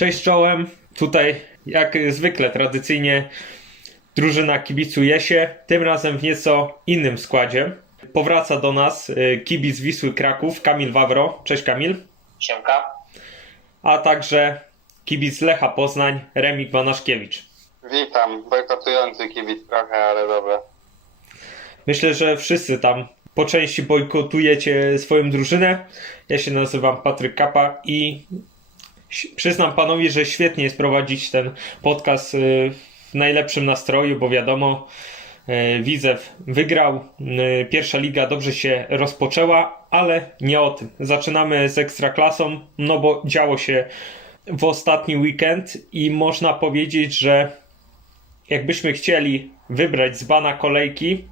Cześć czołem. Tutaj jak zwykle tradycyjnie drużyna kibicuje się, tym razem w nieco innym składzie. Powraca do nas y, kibic Wisły Kraków, Kamil Wawro. Cześć Kamil. Siemka. A także kibic Lecha Poznań, Remik Banaszkiewicz. Witam, bojkotujący kibic trochę, ale dobra. Myślę, że wszyscy tam po części bojkotujecie swoją drużynę. Ja się nazywam Patryk Kapa i przyznam panowie, że świetnie jest prowadzić ten podcast y, w najlepszym nastroju, bo wiadomo, y, Widzew wygrał, y, pierwsza liga dobrze się rozpoczęła, ale nie o tym. Zaczynamy z Ekstraklasą, no bo działo się w ostatni weekend i można powiedzieć, że jakbyśmy chcieli wybrać z bana kolejki,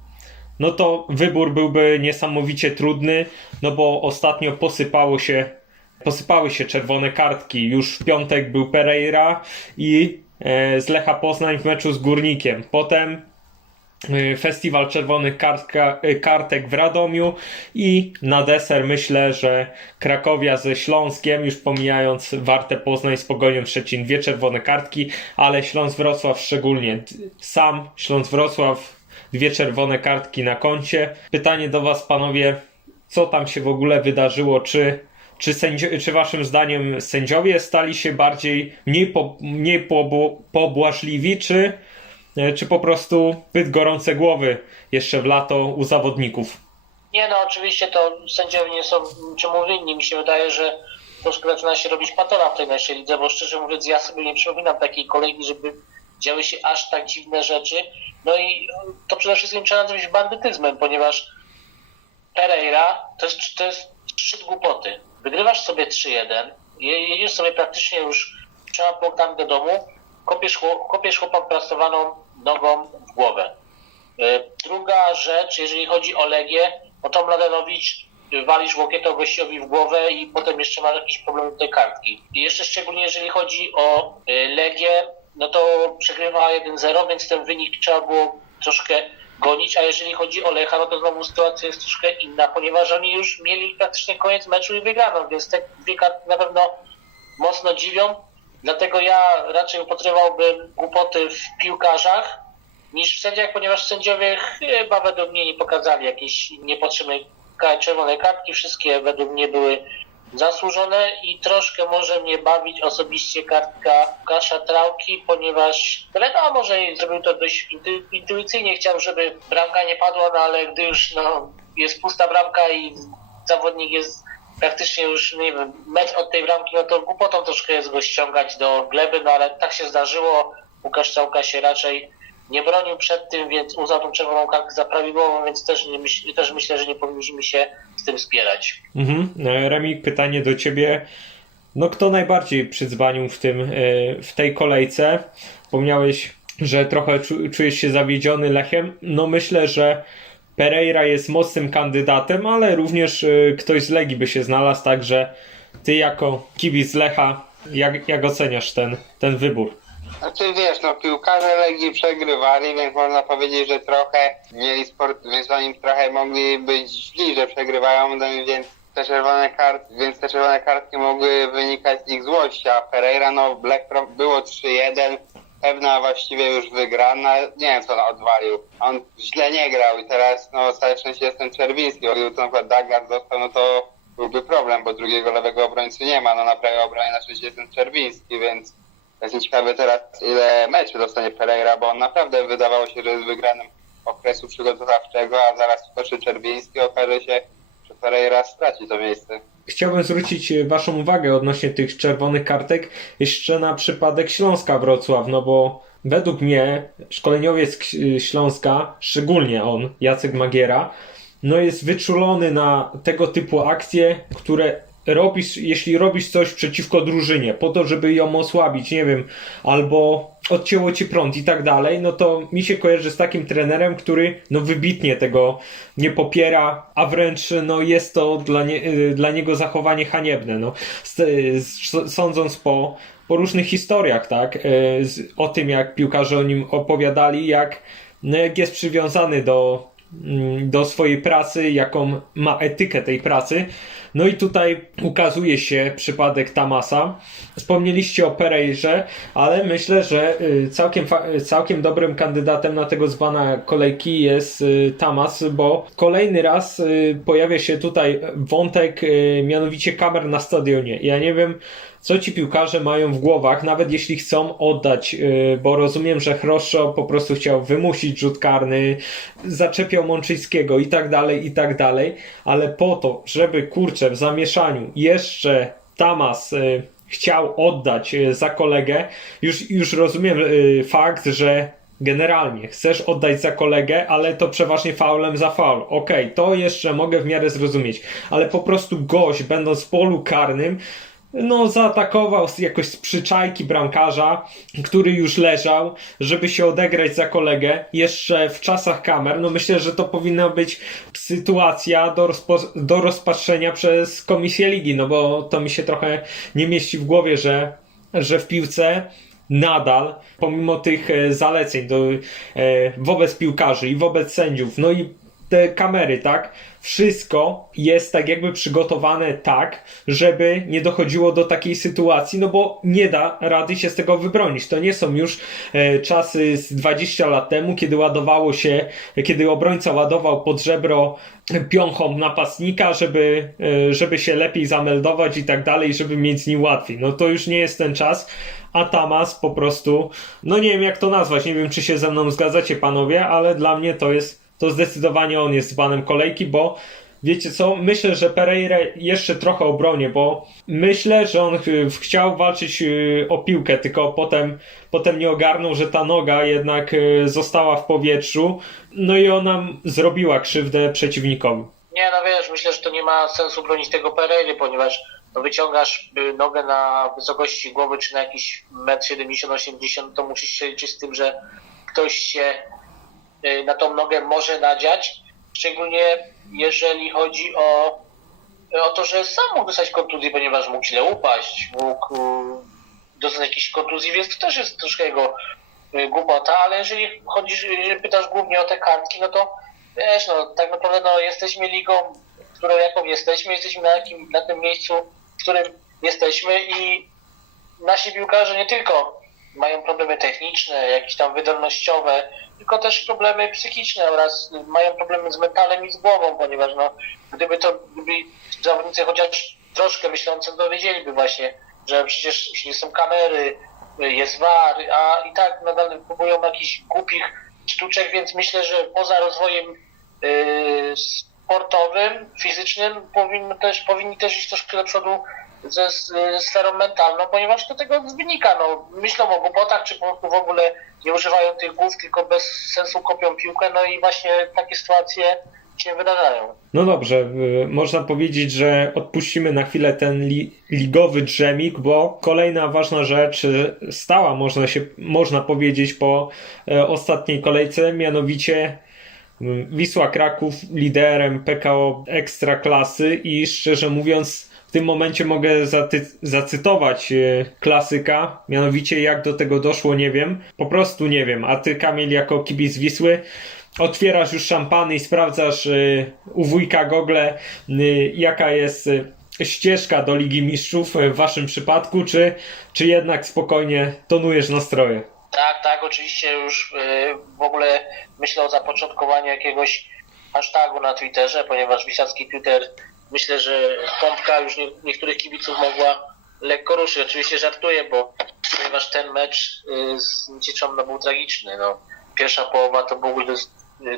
no to wybór byłby niesamowicie trudny, no bo ostatnio posypało się, posypały się czerwone kartki. Już w piątek był Pereira i e, z Lecha Poznań w meczu z Górnikiem. Potem e, festiwal czerwonych kartka, e, kartek w Radomiu i na deser myślę, że Krakowia ze Śląskiem, już pomijając Wartę Poznań z Pogonią Szczecin, dwie czerwone kartki, ale Śląsk Wrocław szczególnie. Sam Śląsk Wrocław dwie czerwone kartki na koncie. Pytanie do Was, panowie, co tam się w ogóle wydarzyło? Czy, czy, czy Waszym zdaniem sędziowie stali się bardziej, mniej, po, mniej pobł- pobłażliwi, czy, e, czy po prostu zbyt gorące głowy jeszcze w lato u zawodników? Nie no, oczywiście to sędziowie nie są niczemu winni. Mi się wydaje, że troszkę zaczyna się robić patora w tej naszej lidze, bo szczerze mówiąc ja sobie nie przypominam takiej kolejki, żeby działy się aż tak dziwne rzeczy. No i to przede wszystkim trzeba nazwać bandytyzmem, ponieważ Pereira to jest, to jest szczyt głupoty. Wygrywasz sobie 3-1, je- jedziesz sobie praktycznie już trzema punktami do domu, kopiesz, kopiesz chłopa prasowaną nogą w głowę. E, Druga rzecz, jeżeli chodzi o Legię, no to Mladenowicz walisz łokietą gościowi w głowę i potem jeszcze masz jakiś problem do tej kartki. I jeszcze szczególnie jeżeli chodzi o y, Legię, no to przegrywa 1-0, więc ten wynik trzeba było troszkę gonić, a jeżeli chodzi o Lecha, no to znowu sytuacja jest troszkę inna, ponieważ oni już mieli praktycznie koniec meczu i wygraną, więc te dwie karty na pewno mocno dziwią. Dlatego ja raczej upatrywałbym głupoty w piłkarzach, niż w sędziach, ponieważ sędziowie chyba według mnie nie pokazali jakiejś niepotrzebnej czerwonej kartki. Wszystkie według mnie były zasłużone i troszkę może mnie bawić osobiście kartka Kasza Trałki, ponieważ no wiadomo, że zrobił to dość intu- intuicyjnie, chciał, żeby bramka nie padła, no ale gdy już no, jest pusta bramka i zawodnik jest praktycznie już, nie wiem, mecz od tej bramki, no to głupotą troszkę jest go ściągać do gleby, no ale tak się zdarzyło. Łukasz Całka się raczej nie bronił przed tym, więc uznał tą czerwoną kartkę za prawidłową, więc też, nie myśl, też myślę, że nie powinniśmy się z tym spierać. Mhm. E, Remik, pytanie do Ciebie. No kto najbardziej przydzwanił w, tym, e, w tej kolejce? Wspomniałeś, że trochę czu, czujesz się zawiedziony Lechem. No myślę, że Pereira jest mocnym kandydatem, ale również e, ktoś z Legii by się znalazł, także Ty jako kibic Lecha, jak, jak oceniasz ten, ten wybór? Znaczy wiesz, no piłkarze Legii przegrywali, więc można powiedzieć, że trochę mieli sport, więc oni trochę mogli być źli, że przegrywają, więc te czerwone kartki, więc te czerwone kartki mogły wynikać z ich złości, a Pereira, no Black Pro było 3-1, pewna właściwie już wygrana, nie wiem co on odwalił. On źle nie grał i teraz, no całe szczęście jest ten Czerwiński, gdyby to na przykład dostał, no to byłby problem, bo drugiego lewego obrońcy nie ma, no na prawej obronie na szczęście jest ten Czerwiński, więc Jestem ciekawy teraz, ile meczy dostanie Pereira, bo on naprawdę wydawało się, że jest wygranym okresu przygotowawczego, a zaraz wskoczy Czerwiński, okaże się, że Pereira straci to miejsce. Chciałbym zwrócić e, Waszą uwagę odnośnie tych czerwonych kartek jeszcze na przypadek Śląska Wrocław, no bo według mnie szkoleniowiec K- Śląska, szczególnie on, Jacek Magiera, no jest wyczulony na tego typu akcje, które robisz, jeśli robisz coś przeciwko drużynie, po to, żeby ją osłabić, nie wiem, albo odcięło ci prąd i tak dalej, no to mi się kojarzy z takim trenerem, który no wybitnie tego nie popiera, a wręcz no jest to dla, nie, y, dla niego zachowanie haniebne, no. S- Sądząc po, po różnych historiach, tak, y, o tym jak piłkarze o nim opowiadali, jak, no jak jest przywiązany do do swojej pracy, jaką ma etykę tej pracy. No i tutaj ukazuje się przypadek Tamasa. Wspomnieliście o Perejrze, ale myślę, że y, całkiem, całkiem dobrym kandydatem na tego zwana kolejki jest y, Tamas, bo kolejny raz y, pojawia się tutaj wątek mianowicie kamer na stadionie. Ja nie wiem, co ci piłkarze mają w głowach, nawet jeśli chcą oddać, yy, bo rozumiem, że Chroszo po prostu chciał wymusić rzut karny, zaczepiał Mączyńskiego i tak dalej, i tak dalej, ale po to, żeby kurczę w zamieszaniu jeszcze Tamas yy, chciał oddać yy, za kolegę, już, już rozumiem fakt, że generalnie chcesz oddać za kolegę, ale to przeważnie faulem za faul. Okej, to jeszcze mogę w miarę zrozumieć, ale po prostu gość, będąc w polu karnym, no, zaatakował jakoś z przyczajki bramkarza, który już leżał, żeby się odegrać za kolegę, jeszcze w czasach kamer. No, myślę, że to powinna być sytuacja do, rozpo- do rozpatrzenia przez Komisję Ligi, no bo to mi się trochę nie mieści w głowie, że, że w piłce nadal, pomimo tych e, zaleceń do, e, wobec piłkarzy i wobec sędziów, no i te kamery, tak? Wszystko jest tak jakby przygotowane tak, żeby nie dochodziło do takiej sytuacji, no bo nie da rady się z tego wybronić. To nie są już e, czasy z 20 lat temu, kiedy ładowało się, kiedy obrońca ładował pod żebro piąchą napastnika, żeby, e, żeby się lepiej zameldować i tak dalej, żeby mieć z nim łatwiej. No to już nie jest ten czas, a Tamas po prostu, no nie wiem jak to nazwać, nie wiem czy się ze mną zgadzacie panowie, ale dla mnie to jest, to zdecydowanie on jest panem kolejki, bo wiecie co, myślę, że Pereira jeszcze trochę obronię, bo myślę, że on chciał walczyć y, o piłkę, tylko potem, potem nie ogarnął, że ta noga jednak y, została w powietrzu, no i ona zrobiła krzywdę przeciwnikowi. Nie, no wiesz, myślę, że to nie ma sensu bronić tego Pereiry, ponieważ no, wyciągasz y, nogę na wysokości głowy, czy na jakiś 1,70 m, to musisz się liczyć z tym, że ktoś się na tą nogę może nadziać, szczególnie jeżeli chodzi o, o to, że sam mógł dostać kontuzję, ponieważ mógł źle upaść, mógł y, dostać jakieś kontuzji, więc to też jest troszkę jego y, głupota, ale jeżeli chodzisz, jeżeli pytasz głównie o te kartki, no to wiesz, no tak naprawdę no, jesteśmy ligą, którą jaką jesteśmy, jesteśmy na, jakim, na tym miejscu, w którym jesteśmy i nasi piłkarze nie tylko mają problemy techniczne, jakieś tam wydolnościowe, tylko też problemy psychiczne oraz mają problemy z mentalem i z głową, ponieważ no, gdyby to, gdyby zawodnicy chociaż troszkę myślący, to wiedzieliby właśnie, że przecież, przecież są kamery, jest VAR, a i tak nadal próbują jakichś głupich sztuczek, więc myślę, że poza rozwojem yy, sportowym, fizycznym powinno też, powinni też iść troszkę do przodu ze sferą mentalną, ponieważ to tego wynika. No, myślą o głupotach, czy po prostu w ogóle nie używają tych głów, tylko bez sensu kopią piłkę, no i właśnie takie sytuacje się wydarzają. No dobrze, y, można powiedzieć, że odpuścimy na chwilę ten li, ligowy drzemik, bo kolejna ważna rzecz y, stała, można, się, można powiedzieć, po e, ostatniej kolejce, mianowicie y, Wisła Kraków liderem PKO Ekstraklasy i szczerze mówiąc w tym momencie mogę zacytować e, klasyka, mianowicie jak do tego doszło nie wiem, po prostu nie wiem, a ty Kamil jako kibic Wisły otwierasz już szampany i sprawdzasz y, u wujka Gogle, y, jaka jest ścieżka do Ligi Mistrzów w waszym przypadku, czy, czy jednak spokojnie tonujesz nastroje? Tak, tak, oczywiście już w ogóle myślę o zapoczątkowaniu jakiegoś hashtagu na Twitterze, ponieważ Wisłacki Twitter myślę, że pompka już nie, niektórych kibiców mogła lekko ruszyć. Oczywiście żartuję, bo ponieważ ten mecz y, z Cieczą no, był tragiczny. No. Pierwsza połowa to był do,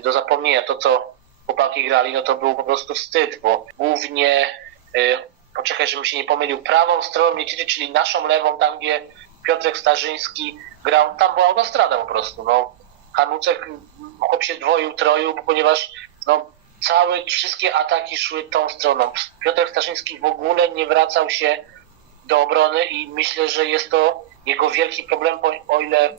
do zapomnienia. To, co chłopaki grali, no to był po prostu wstyd, bo głównie, y, poczekaj, żebym się nie pomylił, prawą stroną Nieciczy, czyli naszą lewą, tam gdzie Piotrek Starzyński grał, tam była autostrada po prostu. No. Hanucek, chłop się dwoił, troił, ponieważ no, całe, wszystkie ataki szły tą stroną. Piotr Staszyński w ogóle nie wracał się do obrony i myślę, że jest to jego wielki problem, o ile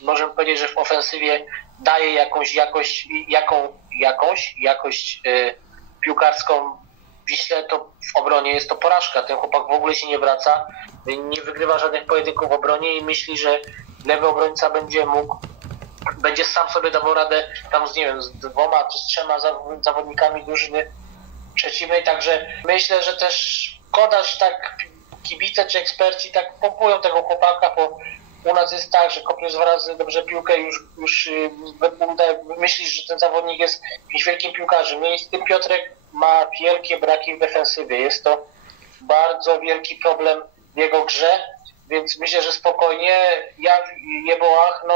możemy powiedzieć, że w ofensywie daje jakąś jakość, jaką, jakąś jakość y, piłkarską Wiśle, to w obronie jest to porażka. Ten chłopak w ogóle się nie wraca, nie wygrywa żadnych pojedynków w obronie i myśli, że lewy obrońca będzie mógł będzie sam sobie dawał radę tam z, nie wiem, z dwoma czy z trzema zaw- zawodnikami drużyny przeciwnej, także myślę, że też szkoda, że tak kibice czy eksperci tak pompują tego chłopaka, bo u nas jest tak, że kopiesz dwa razy dobrze piłkę już, już yy, wy- myślisz, że ten zawodnik jest wielkim piłkarzem. Niestety Piotrek ma wielkie braki w defensywie. Jest to bardzo wielki problem w jego grze, więc myślę, że spokojnie, jak w Jebołach, no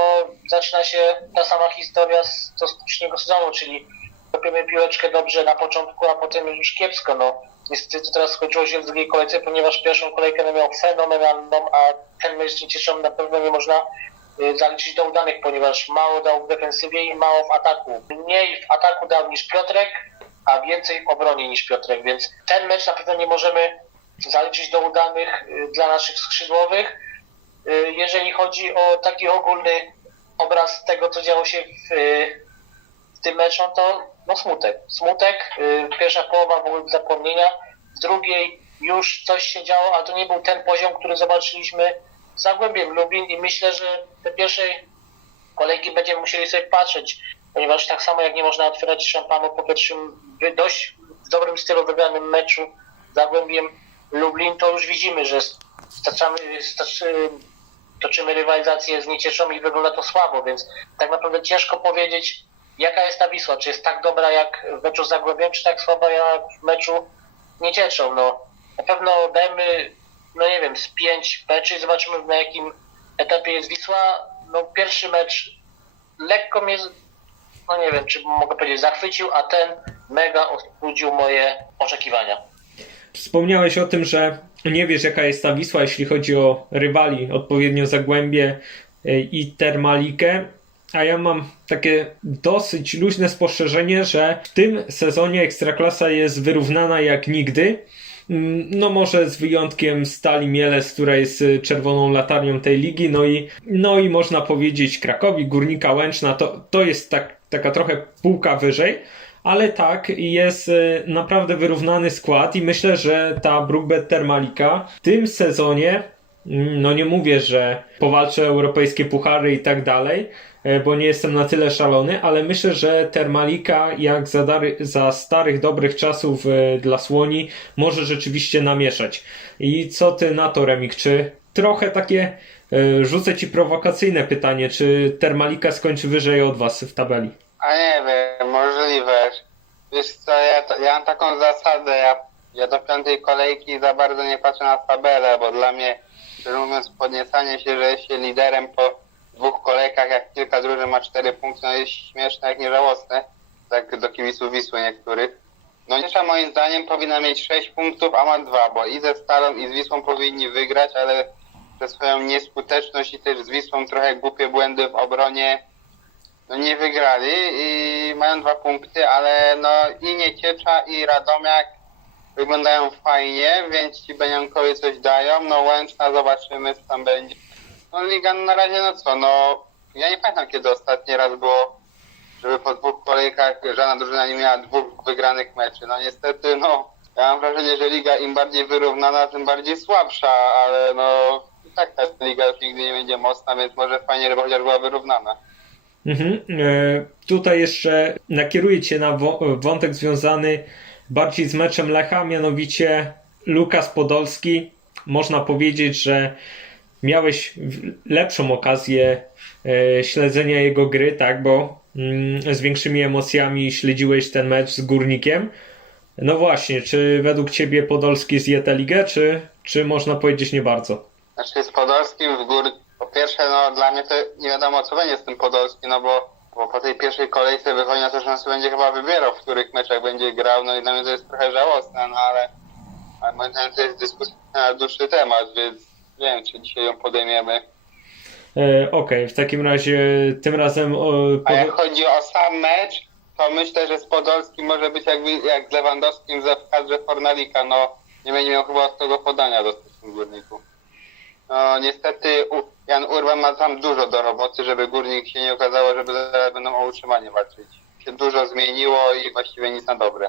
zaczyna się ta sama historia z, co z poprzedniego sezonu, czyli kopiemy piłeczkę dobrze na początku, a potem już kiepsko, no. Niestety to teraz skończyło się w drugiej kolejce, ponieważ pierwszą kolejkę miał fenomenalną, a ten mecz Cieszą na pewno nie można y, zaliczyć do udanych, ponieważ mało dał w defensywie i mało w ataku. Mniej w ataku dał niż Piotrek, a więcej w obronie niż Piotrek, więc ten mecz na pewno nie możemy zaliczyć do udanych y, dla naszych skrzydłowych. Y, Jeżeli chodzi o taki ogólny obraz tego, co działo się w, y, w tym meczu, to no smutek. Smutek, pierwsza połowa w ogóle zapomnienia, w drugiej już coś się działo, a to nie był ten poziom, który zobaczyliśmy z Zagłębiem Lublin i myślę, że te pierwszej kolejki będziemy musieli sobie patrzeć, ponieważ tak samo jak nie można otwierać szampanu po pierwszym dość w dobrym stylu wygranym meczu Zagłębiem Lublin, to już widzimy, że staczamy, staczy, toczymy rywalizację z Niecieszą i wygląda to słabo, więc tak naprawdę ciężko powiedzieć, jaka jest ta Wisła, czy jest tak dobra jak w meczu z Zagłębiem, czy tak słaba jak w meczu Niecieczą, no na pewno dajmy, no nie wiem, z pięć meczy i zobaczymy na jakim etapie jest Wisła, no pierwszy mecz lekko mnie, no nie wiem, czy mogę powiedzieć, zachwycił, a ten mega odbudził moje oczekiwania. Wspomniałeś o tym, że nie wiesz jaka jest ta Wisła, jeśli chodzi o rywali, odpowiednio Zagłębie y, i Termalikę. A ja mam takie dosyć luźne spostrzeżenie, że w tym sezonie Ekstraklasa jest wyrównana jak nigdy. Mm, No może z wyjątkiem Stali Mielec, która jest y, czerwoną latarnią tej ligi, no i, no i można powiedzieć Krakowi, Górnika Łęczna, to, to jest tak, taka trochę półka wyżej, ale tak, jest y, naprawdę wyrównany skład i myślę, że ta Brookbet Termalika w tym sezonie, mm, no nie mówię, że powalczy o europejskie puchary i tak dalej, e, bo nie jestem na tyle szalony, ale myślę, że Termalika jak za, dary, za starych dobrych czasów e, dla Słoni może rzeczywiście namieszać. I co ty na to, Remik? Czy trochę takie rzucę ci prowokacyjne pytanie, czy Termalika skończy wyżej od was w tabeli? A nie wiem, możliwe. Wiesz co, ja, to, ja mam taką zasadę, ja, ja do piątej kolejki za bardzo nie patrzę na tabelę, bo dla mnie, szczerze mówiąc, podniecanie się, że jest się liderem po dwóch kolejkach, jak kilka drużyn ma cztery punkty, no jest śmieszne, jak nie żałosne, tak do kibiców Wisły niektórych. No Niesza moim zdaniem powinna mieć 6 punktów, a ma dwa, bo i ze Stalą i z Wisłą powinni wygrać, ale przez swoją nieskuteczność i też z Wisłą trochę głupie błędy w obronie nie wygrali i mają dwa punkty, ale no i Nieciecza i Radomiak wyglądają fajnie, więc ci Beniankowie coś dają, no Łęczna zobaczymy co tam będzie. No Liga na razie no co, no ja nie pamiętam kiedy ostatni raz było, żeby po dwóch kolejkach żadna drużyna nie miała dwóch wygranych meczy. No niestety no ja mam wrażenie, że Liga im bardziej wyrównana, tym bardziej słabsza, ale no i tak ta Liga już nigdy nie będzie mocna, więc może fajnie, żeby chociaż była wyrównana. Mhm. E, tutaj jeszcze nakieruję Cię na wątek związany bardziej z meczem Lecha, mianowicie Lukas Podolski. Można powiedzieć, że miałeś lepszą okazję e, śledzenia jego gry, tak, bo mm, z większymi emocjami śledziłeś ten mecz z Górnikiem. No właśnie, czy według Ciebie Podolski zje tę ligę, czy, czy można powiedzieć nie bardzo? Znaczy z Podolskim w gór... Pierwsze, no dla mnie to nie wiadomo co będzie z tym Podolskim, no bo, bo po tej pierwszej kolejce wychodzi na to, że on sobie będzie chyba wybierał, w których meczach będzie grał, no i dla mnie to jest trochę żałosne, no ale, ale moim zdaniem to jest dyskusja na dłuższy temat, więc nie wiem, czy dzisiaj ją podejmiemy. E, Okej, w takim razie tym razem A jak chodzi o sam mecz, to myślę, że z Podolskim może być jakby, jak z Lewandowskim ze w kadrze Fornalika, no nie będzie miał chyba od tego podania do w górniku. No niestety Jan Urban ma tam dużo do roboty, żeby górnik się nie okazało, żeby będą o utrzymanie walczyć. Się dużo zmieniło i właściwie nic na dobre.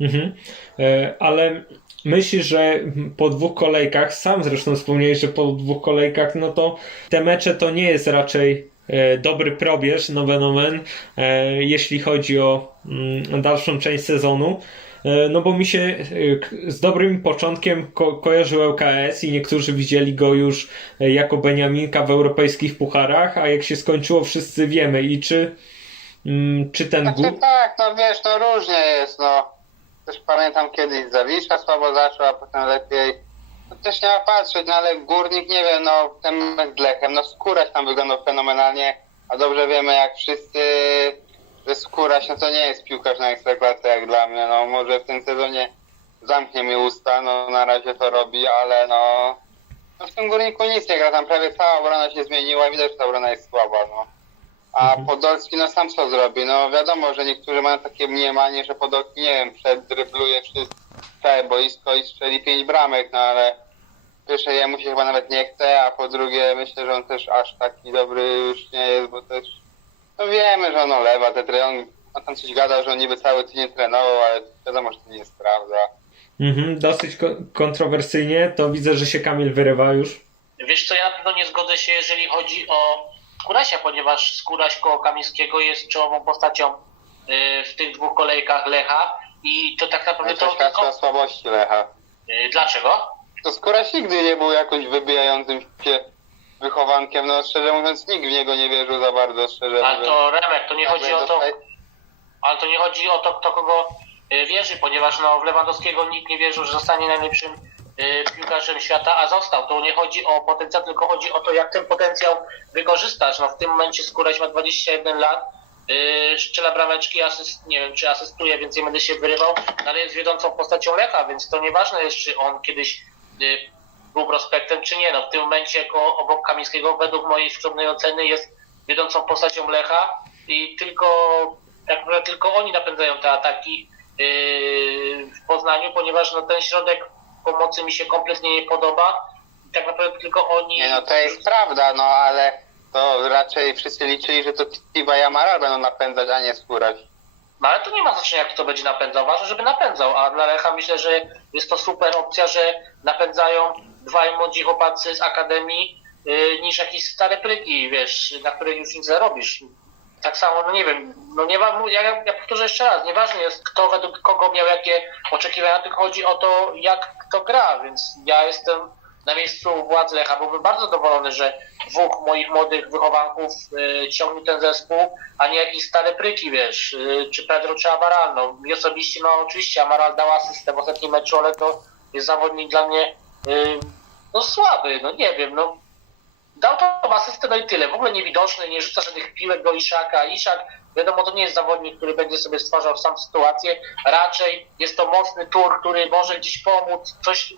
Mhm. E, Ale myślisz, że po dwóch kolejkach, sam zresztą wspomniałeś, że po dwóch kolejkach, no to te mecze to nie jest raczej e, dobry probierz, nomen omen, e, jeśli chodzi o mm, dalszą część sezonu. E, No bo mi się e, z dobrym początkiem ko- kojarzył LKS i niektórzy widzieli go już e, jako Beniaminka w europejskich pucharach, a jak się skończyło wszyscy wiemy i czy, mm, czy ten Znaczy tak, no wiesz, no różnie jest, no. Też pamiętam kiedyś Zawisza słabo zaczął, a potem lepiej. No też nie ma patrzeć, no ale Górnik, nie wiem, no ten z Lechem, no Skóraś tam wyglądał fenomenalnie, a dobrze wiemy jak wszyscy, że Skóraś, no to nie jest piłkarz na ekstraklasę jak dla mnie, no może w tym sezonie zamknie mi usta, no na razie to robi, ale no, no w tym Górniku nic nie gra, tam prawie cała obrona się zmieniła i widać, że ta obrona jest słaba, no. A Mhm. Podolski no sam co zrobi? No wiadomo, że niektórzy mają takie mniemanie, że Podolski, nie wiem, przedrybluje wszystko, całe boisko i strzeli pięć bramek, no ale pierwsze jemu się chyba nawet nie chce, a po drugie myślę, że on też aż taki dobry już nie jest, bo też no wiemy, że on olewa te treny, on tam coś gadał, że on niby cały tydzień trenował, ale wiadomo, że to nie jest prawda. mhm, dosyć ko- kontrowersyjnie, to widzę, że się Kamil wyrywa już. Wiesz co, ja na pewno nie zgodzę się, jeżeli chodzi o Skórasia, ponieważ Skóraś koło Kamińskiego jest czołową postacią y, w tych dwóch kolejkach Lecha i to tak naprawdę to o tylko... słabości Lecha. Y, Dlaczego? To Skóraś nigdy nie był jakoś wybijającym się wychowankiem, no szczerze mówiąc nikt w niego nie wierzył za bardzo, szczerze Ale mówiąc. to Remek, to nie chodzi o to, ale to nie chodzi o to, kto kogo y, wierzy, ponieważ no, w Lewandowskiego nikt nie wierzył, że zostanie najlepszym y, piłkarzem świata, a został. To nie chodzi o potencjał, tylko chodzi o to, jak ten potencjał wykorzystasz. No, w tym momencie Skóraś ma 21 lat, y, strzela brameczki, asyst, nie wiem, czy asystuje, więc nie będę się wyrywał, no, ale jest wiodącą postacią Lecha, więc to nieważne jest, czy on kiedyś był prospektem, czy nie. No, w tym momencie jako obok Kamińskiego, według mojej skromnej oceny, jest wiodącą postacią Lecha i tylko tak naprawdę tylko oni napędzają te ataki yy, w Poznaniu, ponieważ no, ten środek pomocy mi się kompletnie nie podoba. I tak naprawdę tylko oni. Nie no, to jest prawda, no ale to raczej wszyscy liczyli, że to Tiba i Amaral będą napędzać, a nie Skóraś. No ale to nie ma znaczenia, kto będzie napędzał. Ważne, żeby napędzał. A dla Lecha myślę, że jest to super opcja, że napędzają dwaj młodzi chłopacy z akademii yy, niż jakieś stare pryki, wiesz, na których już nic zarobisz. Tak samo, no nie wiem, no nie ja, ja powtórzę jeszcze raz, nieważne jest kto według kogo miał jakie oczekiwania, tylko chodzi o to, jak kto gra, więc ja jestem na miejscu władzy Lecha, byłbym bardzo zadowolony, że dwóch moich młodych wychowanków y, ciągnie ten zespół, a nie jakieś stare pryki, wiesz, y, czy Pedro, czy Amaral. No, mi osobiście, no oczywiście Amaral dał asystę w ostatnim meczu, ale to jest zawodnik dla mnie y, no słaby, no nie wiem, no dał tą asystę, no i tyle. W ogóle niewidoczny, nie rzuca żadnych piłek do Iszaka. Iszak, wiadomo, to nie jest zawodnik, który będzie sobie stwarzał sam sytuację. Raczej jest to mocny tur, który może gdzieś pomóc, coś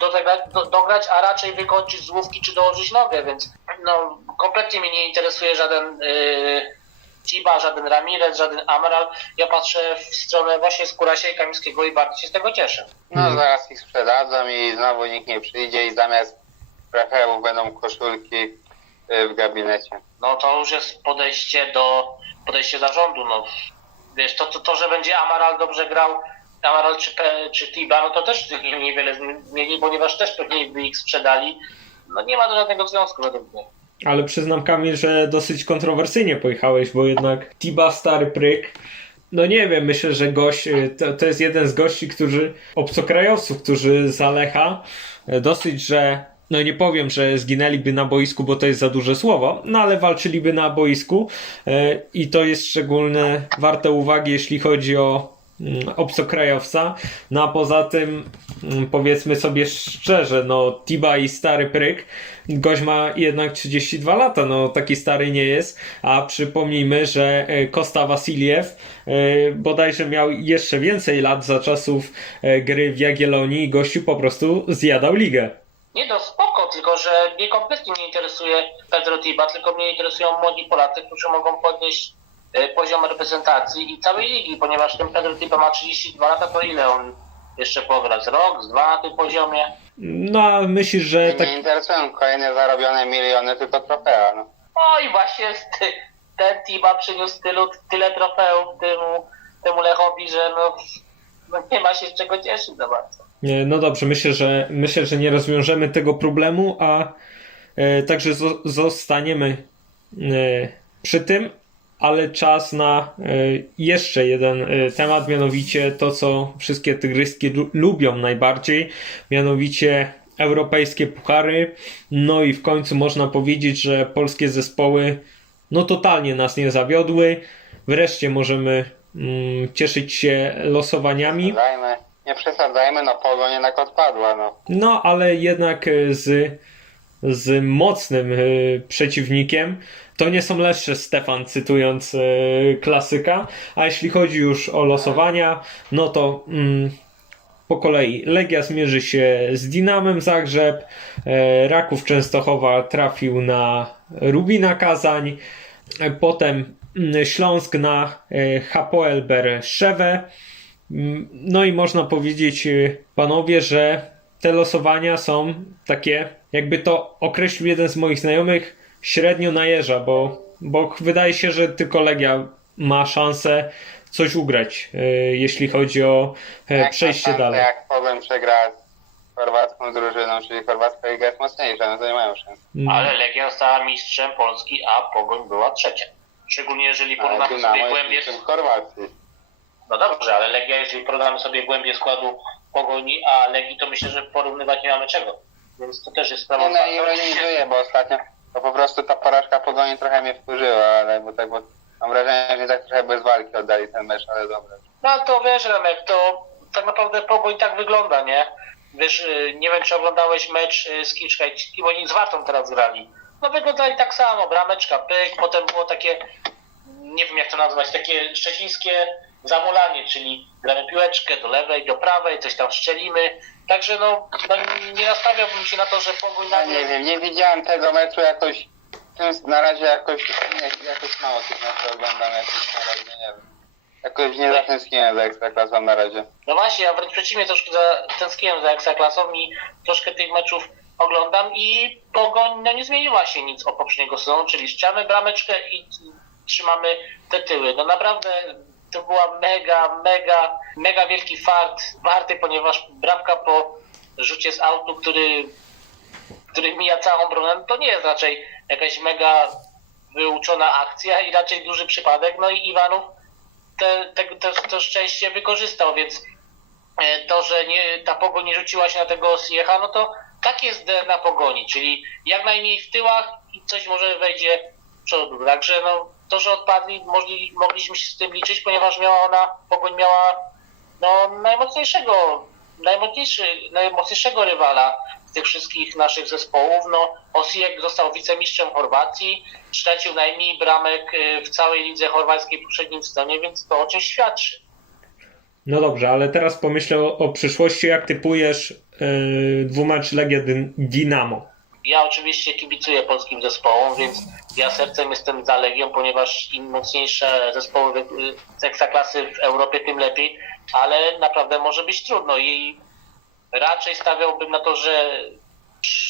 dozagrać, do, dograć, a raczej wykończyć z główki czy dołożyć nogę, więc no, kompletnie mnie nie interesuje żaden yy, Ciba, żaden Ramirez, żaden Amaral. Ja patrzę w stronę właśnie Skórasia i Kamińskiego i bardzo się z tego cieszę. No Mhm. zaraz ich sprzedadzą i znowu nikt nie przyjdzie i zamiast Rafaelów będą koszulki y, w gabinecie. no to już jest podejście do podejście zarządu. No. Wiesz, to, to, to, że będzie Amaral dobrze grał, Amaral czy, czy Tiba, no to też niewiele zmieni, ponieważ też pewnie by ich sprzedali. No nie ma to żadnego związku według mnie. Ale przyznam Kamil, że dosyć kontrowersyjnie pojechałeś, bo jednak Tiba stary pryk. No nie wiem, myślę, że gość, y, to, to jest jeden z gości, którzy, obcokrajowców, którzy zalecha dosyć, że no nie powiem, że zginęliby na boisku, bo to jest za duże słowo, no ale walczyliby na boisku y, i to jest szczególne, warte uwagi, jeśli chodzi o obcokrajowca. No a poza tym, mm, powiedzmy sobie szczerze, no Tiba i stary pryk, gość ma jednak 32 lata, no taki stary nie jest, a przypomnijmy, że e, Kosta Wasiliew e, bodajże miał jeszcze więcej lat za czasów e, gry w Jagiellonii i gościu po prostu zjadał ligę. Nie no, spoko, tylko że mnie kompletnie nie interesuje Pedro Tiba, tylko mnie interesują młodzi Polacy, którzy mogą podnieść poziom reprezentacji i całej ligi, ponieważ ten Pedro Tiba ma 32 lata, to ile on jeszcze pogra? Z rok, z dwa na tym poziomie? No a myślisz, że tak nie interesują kolejne zarobione miliony, tylko trofea. No. No i właśnie ty, ten Tiba przyniósł tylu, tyle trofeów temu, temu Lechowi, że no, no nie ma się z czego cieszyć za bardzo. Nie, No dobrze, myślę, że myślę, że nie rozwiążemy tego problemu, a e, także zo- zostaniemy przy tym, ale czas na e, jeszcze jeden e, temat, mianowicie to, co wszystkie tygryski lu- lubią najbardziej, mianowicie europejskie puchary. No i w końcu można powiedzieć, że polskie zespoły no totalnie nas nie zawiodły. Wreszcie możemy mm, cieszyć się losowaniami. Dajmy, nie przesadzajmy, no pogoń jednak odpadła, no. No, ale jednak e, z, z mocnym e, przeciwnikiem. To nie są Leszcze Stefan, cytując e, klasyka. A jeśli chodzi już o losowania, no to mm, po kolei Legia zmierzy się z Dinamem Zagrzeb, e, Raków Częstochowa trafił na Rubina Kazań, e, potem mm, Śląsk na Hapoel Berszewę. Mm, No i można powiedzieć, panowie, że te losowania są takie, jakby to określił jeden z moich znajomych, średnio najeża, bo, bo wydaje się, że tylko Legia ma szansę coś ugrać, y, jeśli chodzi o e, Jak przejście na dalej. Jak pogoń przegra z chorwacką drużyną, czyli chorwacka liga jest mocniejsza, no to nie mają szans. Mm, Ale Legia została mistrzem Polski, a Pogoń była trzecia. Szczególnie jeżeli porównamy sobie mistrzem Chorwacji. No dobrze, ale Legia, jeżeli porównamy sobie głębie składu Pogoni, a Legii, to myślę, że porównywać nie mamy czego. Więc to też jest sprawa Nie no, otwarta. ironizuję, bo ostatnio to po prostu ta porażka pogoni trochę mnie wkurzyła, ale bo tak, bo mam wrażenie, że tak trochę bez walki oddali ten mecz, ale dobra. No to wiesz, Remek, to tak naprawdę Pogoń tak wygląda, nie? Wiesz, y, nie wiem, czy oglądałeś mecz y, z Kiczkajczykiem, oni z Wartą teraz grali. No wyglądali tak samo, brameczka, pyk, potem było takie, nie wiem jak to nazwać, takie szczecińskie zamulanie, czyli gramy piłeczkę do lewej, do prawej, coś tam strzelimy. Także no, no nie nastawiałbym się na to, że Pogoń nagle... nie wiem, nie widziałem tego meczu jakoś, na razie jakoś, nie, jakoś mało tych meczów oglądam, jakoś na razie, nie wiem. Jakoś nie zatęskniłem za Ekstraklasą na razie. No właśnie, ja wręcz przeciwnie troszkę za, tęskniłem za Ekstraklasą i troszkę tych meczów oglądam i Pogoń no, nie zmieniła się nic od poprzedniego sezonu, czyli ściamy brameczkę i trzymamy te tyły. No naprawdę to była mega, mega, mega wielki fart warty, ponieważ bramka po rzucie z autu, który, który mija całą bronę, to nie jest raczej jakaś mega wyuczona akcja i raczej duży przypadek. No i Iwanów te, te, te, to szczęście wykorzystał, więc e, to, że nie, ta pogoń nie rzuciła się na tego Siecha, no to tak jest na pogoni, czyli jak najmniej w tyłach i coś może wejdzie w przodu. Także no, to, że odpadli, mogli, mogliśmy się z tym liczyć, ponieważ miała ona, pogoń miała no, najmocniejszego, najmocniejszy, najmocniejszego rywala z tych wszystkich naszych zespołów. No, Osijek został wicemistrzem Chorwacji, stracił najmniej bramek y, w całej lidze chorwackiej w poprzednim sezonie, więc to o czymś świadczy. No dobrze, ale teraz pomyślę o, o przyszłości, jak typujesz yy, dwumecz Legia Dyn- Dinamo. Ja oczywiście kibicuję polskim zespołom, więc ja sercem jestem za Legią, ponieważ im mocniejsze zespoły z ekstraklasy w Europie, tym lepiej, ale naprawdę może być trudno i raczej stawiałbym na to, że,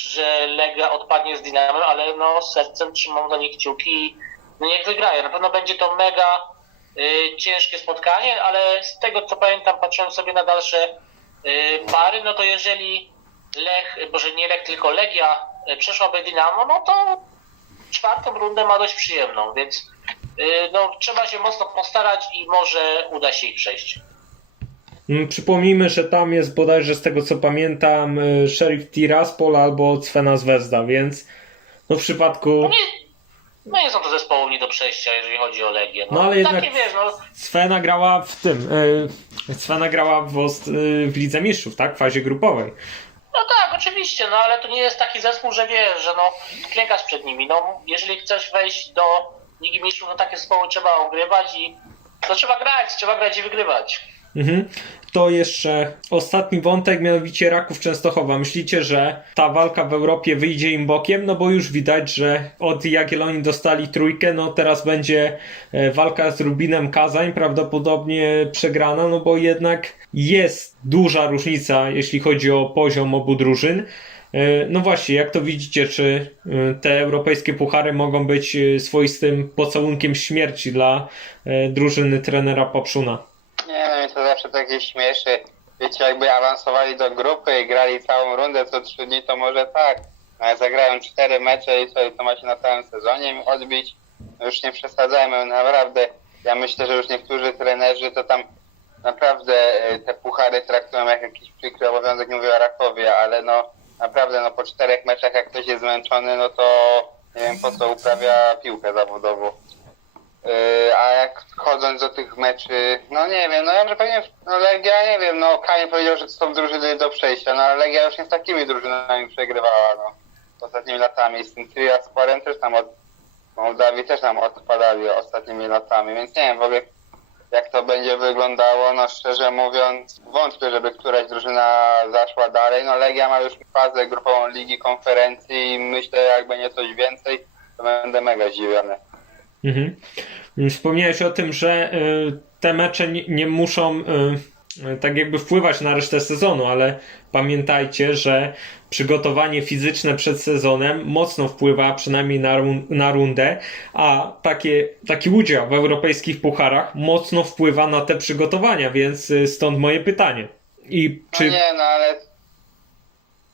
że Legia odpadnie z Dynamem, ale no sercem trzymam za nich kciuki i no niech wygrają. Na pewno będzie to mega y, ciężkie spotkanie, ale z tego co pamiętam, patrzyłem sobie na dalsze y, pary, no to jeżeli Lech, boże nie Lech, tylko Legia przeszłaby Dynamo, no to czwartą rundę ma dość przyjemną, więc y, no, trzeba się mocno postarać i może uda się ich przejść. Mm, Przypomnijmy, że tam jest bodajże z tego co pamiętam y, Sheriff Tiraspol albo Cwena Zvezda, więc no w przypadku No nie, no nie są to zespoły nie do przejścia, jeżeli chodzi o Legię. No, No, ale jednak- Takie wiesz, no, grała w tym, y, Cwena grała w, Ost- y, w Lidze Mistrzów, tak? W fazie grupowej. No tak, oczywiście, no ale to nie jest taki zespół, że wiesz, że no klękasz przed nimi. No, jeżeli chcesz wejść do Ligi Mistrzów, no takie zespoły trzeba ogrywać i to trzeba grać, trzeba grać i wygrywać. Mhm. To jeszcze ostatni wątek, mianowicie Raków Częstochowa. Myślicie, że ta walka w Europie wyjdzie im bokiem? No bo już widać, że od Jagiellonii dostali trójkę, no teraz będzie e, walka z Rubinem Kazań, prawdopodobnie przegrana, no bo jednak jest duża różnica, jeśli chodzi o poziom obu drużyn. E, No właśnie, jak to widzicie, czy e, te europejskie puchary mogą być swoistym pocałunkiem śmierci dla drużyny trenera Papszuna? Nie no, mnie to zawsze takie śmieszy. Wiecie, jakby awansowali do grupy i grali całą rundę co trzy dni, to może tak. A jak zagrają cztery mecze i co, i to ma się na całym sezonie im odbić, no już nie przesadzajmy, naprawdę. Ja myślę, że już niektórzy trenerzy to tam naprawdę e, te puchary traktują jak jakiś przykry obowiązek, nie mówię o Rakowie, ale no naprawdę no po czterech meczach jak ktoś jest zmęczony, no to nie wiem po co uprawia piłkę zawodową. Yy, a jak chodząc do tych meczy, no nie wiem, no ja może pewnie, no Legia, nie wiem, no Kamil powiedział, że to są drużyny do przejścia, no ale Legia już nie z takimi drużynami przegrywała, no, ostatnimi latami, z tym Tirasporem też tam od Mołdawii też nam odpadali ostatnimi latami, więc nie wiem w ogóle jak to będzie wyglądało, no szczerze mówiąc wątpię, żeby któraś drużyna zaszła dalej, no Legia ma już fazę grupową Ligi Konferencji i myślę, jak będzie coś więcej, to będę mega zdziwiony. Mhm. Wspomniałeś o tym, że y, te mecze nie, muszą y, y, tak jakby wpływać na resztę sezonu, ale pamiętajcie, że przygotowanie fizyczne przed sezonem mocno wpływa przynajmniej na, run- na rundę, a takie, taki udział w europejskich pucharach mocno wpływa na te przygotowania, więc stąd moje pytanie. I czy. No nie, no ale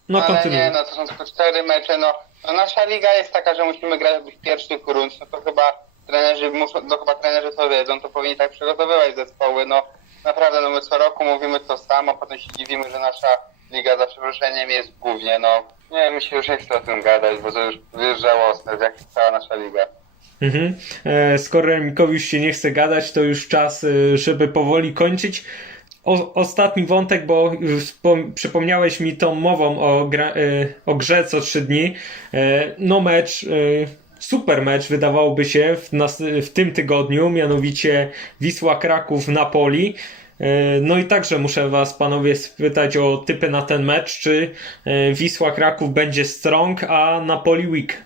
No ale kontynuuj. nie, no to są tylko cztery mecze, no, no nasza liga jest taka, że musimy grać w pierwszych rund, no to chyba trenerzy muszą, no chyba trenerzy to wiedzą, to powinni tak przygotowywać zespoły, no naprawdę, no my co roku mówimy to samo, potem się dziwimy, że nasza liga za przeproszeniem jest w gównie, no nie, mi się już nie chce o tym gadać, bo to już jest żałosne, jak cała nasza liga. Mhm. E, Skoro Remikowi już się nie chce gadać, to już czas, e, żeby powoli kończyć. O, ostatni wątek, bo przypomniałeś mi tą mową o, gra, e, o grze co trzy dni. No mecz, super mecz wydawałoby się w, nas, w tym tygodniu, mianowicie Wisła Kraków Napoli. E, No i także muszę was panowie spytać o typy na ten mecz, czy e, Wisła Kraków będzie strong, a Napoli weak?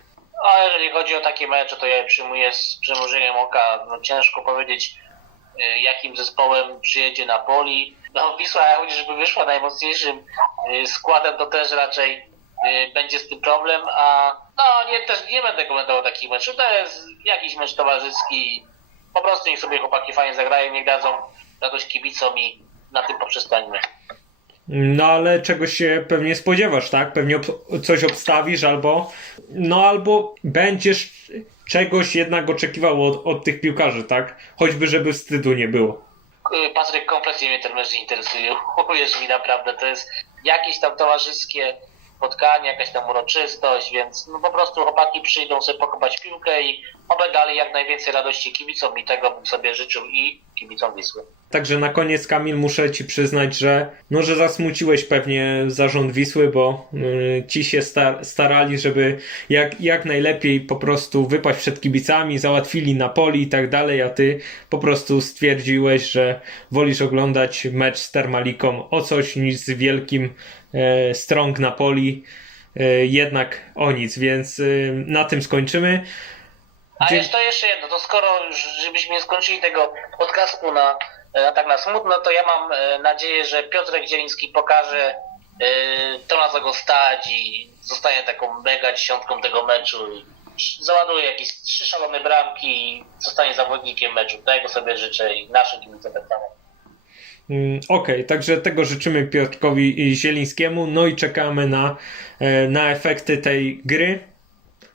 A jeżeli chodzi o takie mecze, to ja przyjmuję z przymrużeniem oka. No, ciężko powiedzieć, y, jakim zespołem przyjedzie Napoli. No, Wisła, żeby wyszła najmocniejszym składem, to też raczej będzie z tym problem, a no nie, też nie będę komentował takich meczów. To jest jakiś mecz towarzyski. Po prostu niech sobie chłopaki fajnie zagrają, niech dadzą radość kibicom i na tym poprzestańmy. No ale czegoś się pewnie spodziewasz, tak? Pewnie ob- coś obstawisz albo no albo będziesz czegoś jednak oczekiwał od, od tych piłkarzy, tak? Choćby żeby wstydu nie było. Patryk, kompletnie mnie ten mecz nie interesuje. Uwierz mi naprawdę, to jest jakieś tam towarzyskie spotkanie, jakaś tam uroczystość, więc no po prostu chłopaki przyjdą sobie pokopać piłkę i oby dali jak najwięcej radości kibicom i tego bym sobie życzył i kibicom Wisły. Także na koniec Kamil muszę ci przyznać, że no że zasmuciłeś pewnie zarząd Wisły, bo y, ci się sta- starali, żeby jak, jak najlepiej po prostu wypaść przed kibicami, załatwili Napoli i tak dalej, a ty po prostu stwierdziłeś, że wolisz oglądać mecz z Termaliką o coś niż z wielkim Strong Napoli, e, jednak o nic, więc y, na tym skończymy. A Dzie- jeszcze, jeszcze jedno, to skoro już żebyśmy nie skończyli tego podcastu na, na tak na smutno, to ja mam e, nadzieję, że Piotrek Zieliński pokaże e, to na co go stać i zostanie taką mega dziesiątką tego meczu i załaduje jakieś trzy szalone bramki i zostanie zawodnikiem meczu. Tego sobie życzę i naszym kibicom tak Mm, Okej, także tego życzymy Piotrkowi Zielińskiemu, no i czekamy na, e, na efekty tej gry.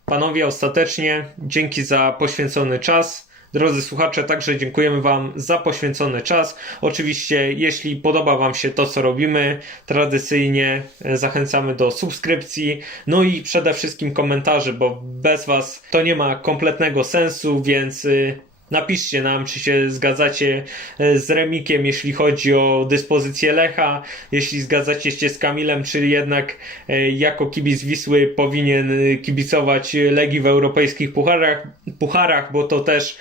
Panowie, ostatecznie dzięki za poświęcony czas. Drodzy słuchacze, także dziękujemy Wam za poświęcony czas. Oczywiście, jeśli podoba Wam się to, co robimy, tradycyjnie e, zachęcamy do subskrypcji, no i przede wszystkim komentarzy, bo bez Was to nie ma kompletnego sensu, więc y, Napiszcie nam, czy się zgadzacie e, z Remikiem, jeśli chodzi o dyspozycję Lecha, jeśli zgadzacie się z Kamilem, czy jednak e, jako kibic Wisły powinien e, kibicować Legii w europejskich pucharach, pucharach bo to też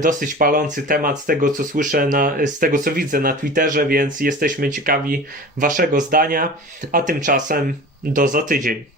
dosyć palący temat z tego, co słyszę, na, z tego, co widzę na Twitterze, więc jesteśmy ciekawi Waszego zdania, a tymczasem do za tydzień.